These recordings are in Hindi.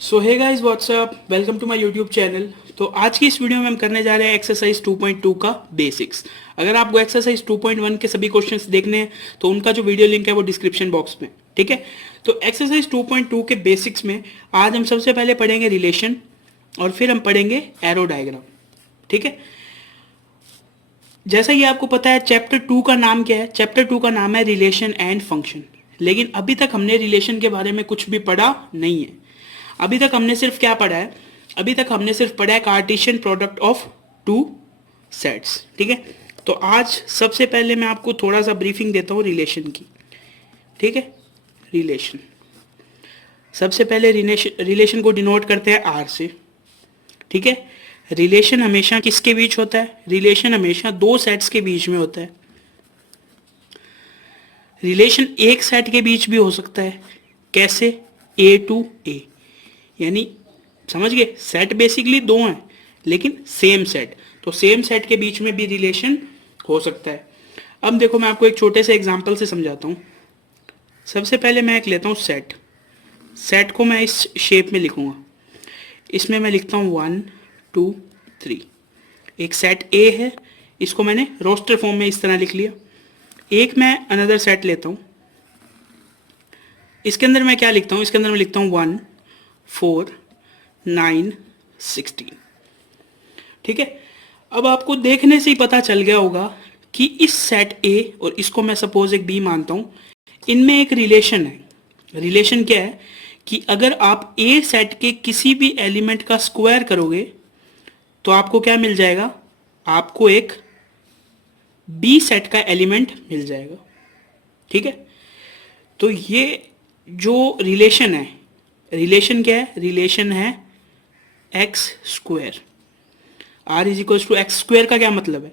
So hey guys what's up, welcome to my YouTube channel. तो आज की इस वीडियो में हम करने जा रहे हैं एक्सरसाइज 2.2 का बेसिक्स। अगर आपको एक्सरसाइज 2.1 के सभी क्वेश्चंस देखने हैं तो उनका जो वीडियो लिंक है वो डिस्क्रिप्शन बॉक्स में, ठीक है। तो एक्सरसाइज 2.2 के बेसिक्स में आज हम सबसे पहले पढ़ेंगे रिलेशन और फिर हम पढ़ेंगे एरो डायग्राम, ठीक है। जैसा कि आपको पता है चैप्टर 2 का नाम क्या है? चैप्टर 2 का नाम है रिलेशन एंड फंक्शन। लेकिन अभी तक हमने रिलेशन के बारे में कुछ भी पढ़ा नहीं है। अभी तक हमने सिर्फ क्या पढ़ा है? अभी तक हमने सिर्फ पढ़ा है Cartesian product of two sets, ठीक है। तो आज सबसे पहले मैं आपको थोड़ा सा ब्रीफिंग देता हूँ रिलेशन की, ठीक है। रिलेशन सबसे पहले रिलेशन को डिनोट करते हैं आर से, ठीक है। रिलेशन हमेशा किसके बीच होता है? रिलेशन हमेशा दो सेट्स के बीच में होता है। रिलेशन एक सेट के बीच भी हो सकता है। कैसे? ए टू ए, यानी समझ गए, सेट बेसिकली दो हैं लेकिन सेम सेट, तो सेम सेट के बीच में भी रिलेशन हो सकता है। अब देखो मैं आपको एक छोटे से एग्जांपल से समझाता हूँ। सबसे पहले मैं एक लेता हूँ सेट। सेट को मैं इस शेप में लिखूंगा। इसमें मैं लिखता हूँ 1 2 3। एक सेट ए है, इसको मैंने रोस्टर फॉर्म में इस तरह लिख लिया। एक मैं अनदर सेट लेता हूँ, इसके अंदर मैं क्या लिखता हूँ? इसके अंदर मैं लिखता हूँ 1 4 9 16, ठीक है। अब आपको देखने से ही पता चल गया होगा कि इस सेट ए और इसको मैं सपोज एक बी मानता हूं, इनमें एक रिलेशन है। रिलेशन क्या है कि अगर आप ए सेट के किसी भी एलिमेंट का स्क्वायर करोगे तो आपको क्या मिल जाएगा? आपको एक बी सेट का एलिमेंट मिल जाएगा, ठीक है। तो ये जो रिलेशन है, रिलेशन क्या है? रिलेशन है x square. R is equal to x square का क्या मतलब है?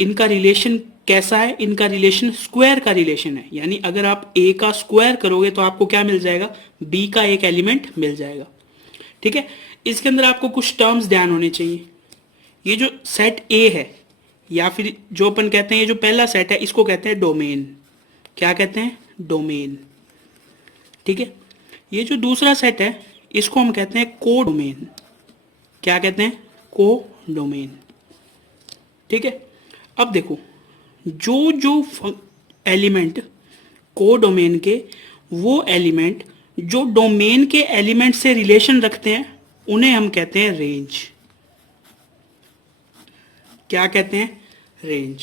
इनका रिलेशन कैसा है? इनका रिलेशन स्क्वायर का रिलेशन है, यानी अगर आप ए का स्क्वायर करोगे तो आपको क्या मिल जाएगा? बी का एक एलिमेंट मिल जाएगा, ठीक है। इसके अंदर आपको कुछ टर्म्स ध्यान होने चाहिए। ये जो सेट ए है, या फिर जो अपन कहते हैं ये जो पहला सेट है, इसको कहते हैं डोमेन। क्या कहते हैं? डोमेन, ठीक है। ये जो दूसरा सेट है इसको हम कहते हैं को डोमेन। क्या कहते हैं? को डोमेन, ठीक है। अब देखो, जो जो एलिमेंट को डोमेन के, वो एलिमेंट जो डोमेन के एलिमेंट से रिलेशन रखते हैं उन्हें हम कहते हैं रेंज। क्या कहते हैं? रेंज।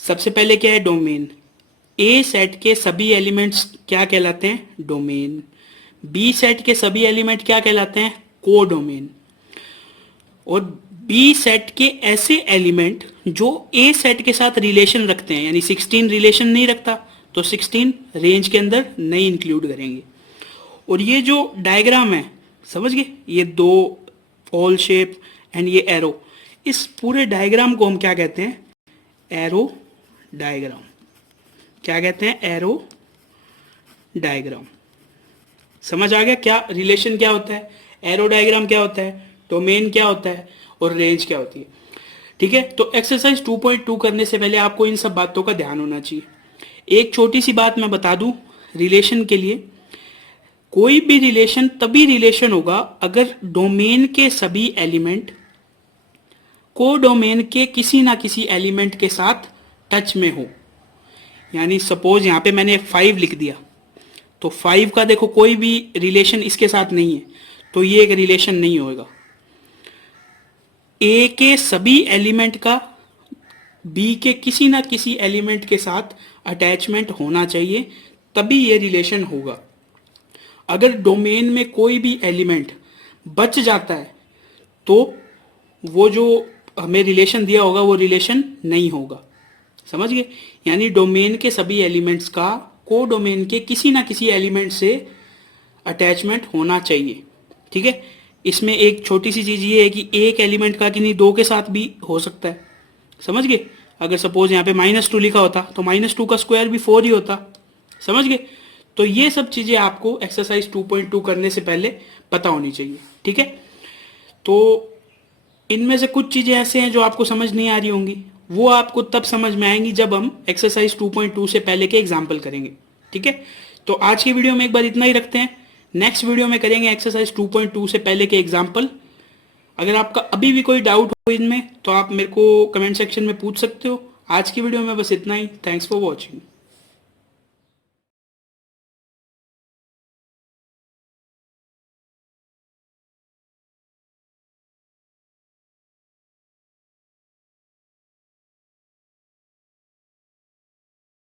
सबसे पहले क्या है? डोमेन। ए सेट के सभी एलिमेंट्स क्या कहलाते हैं? डोमेन। बी सेट के सभी एलिमेंट क्या कहलाते हैं? को डोमेन। और बी सेट के ऐसे एलिमेंट जो ए सेट के साथ रिलेशन रखते हैं, यानी 16 रिलेशन नहीं रखता तो 16 रेंज के अंदर नहीं इंक्लूड करेंगे। और ये जो डायग्राम है, समझ गए, ये दो ऑल शेप एंड ये एरो, इस पूरे डायग्राम को हम क्या कहते हैं? Arrow diagram. क्या कहते हैं? Arrow diagram. समझ आ गया क्या रिलेशन क्या होता है, एरो डायग्राम क्या होता है, डोमेन क्या होता है और रेंज क्या होती है, ठीक है। तो एक्सरसाइज 2.2 करने से पहले आपको इन सब बातों का ध्यान होना चाहिए। एक छोटी सी बात मैं बता दूं रिलेशन के लिए, कोई भी रिलेशन तभी रिलेशन होगा अगर डोमेन के सभी एलिमेंट को डोमेन के किसी ना किसी एलिमेंट के साथ टच में हो। यानी सपोज यहां पे मैंने 5 लिख दिया, तो 5 का देखो कोई भी रिलेशन इसके साथ नहीं है, तो ये एक रिलेशन नहीं होगा। ए के सभी एलिमेंट का बी के किसी ना किसी एलिमेंट के साथ अटैचमेंट होना चाहिए, तभी ये रिलेशन होगा। अगर डोमेन में कोई भी एलिमेंट बच जाता है तो वो जो हमें रिलेशन दिया होगा वो रिलेशन नहीं होगा, समझ गए। यानी डोमेन के सभी एलिमेंट्स का को डोमेन के किसी ना किसी एलिमेंट से अटैचमेंट होना चाहिए, ठीक है। इसमें एक छोटी सी चीज ये है कि एक एलिमेंट का कि नहीं दो के साथ भी हो सकता है, समझ गए। अगर सपोज यहाँ पे -2 लिखा होता तो -2 का स्क्वायर भी 4 ही होता, समझ गए। तो ये सब चीजें आपको एक्सरसाइज 2.2 करने से पहले पता होनी चाहिए, ठीक है। तो इनमें से कुछ चीजें ऐसे हैं जो आपको समझ नहीं आ रही होंगी, वो आपको तब समझ में आएंगी जब हम एक्सरसाइज 2.2 से पहले के एग्जाम्पल करेंगे, ठीक है। तो आज की वीडियो में एक बार इतना ही रखते हैं। नेक्स्ट वीडियो में करेंगे एक्सरसाइज 2.2 से पहले के एग्जाम्पल। अगर आपका अभी भी कोई डाउट हो इनमें तो आप मेरे को कमेंट सेक्शन में पूछ सकते हो। आज की वीडियो में बस इतना ही। Thanks for watching.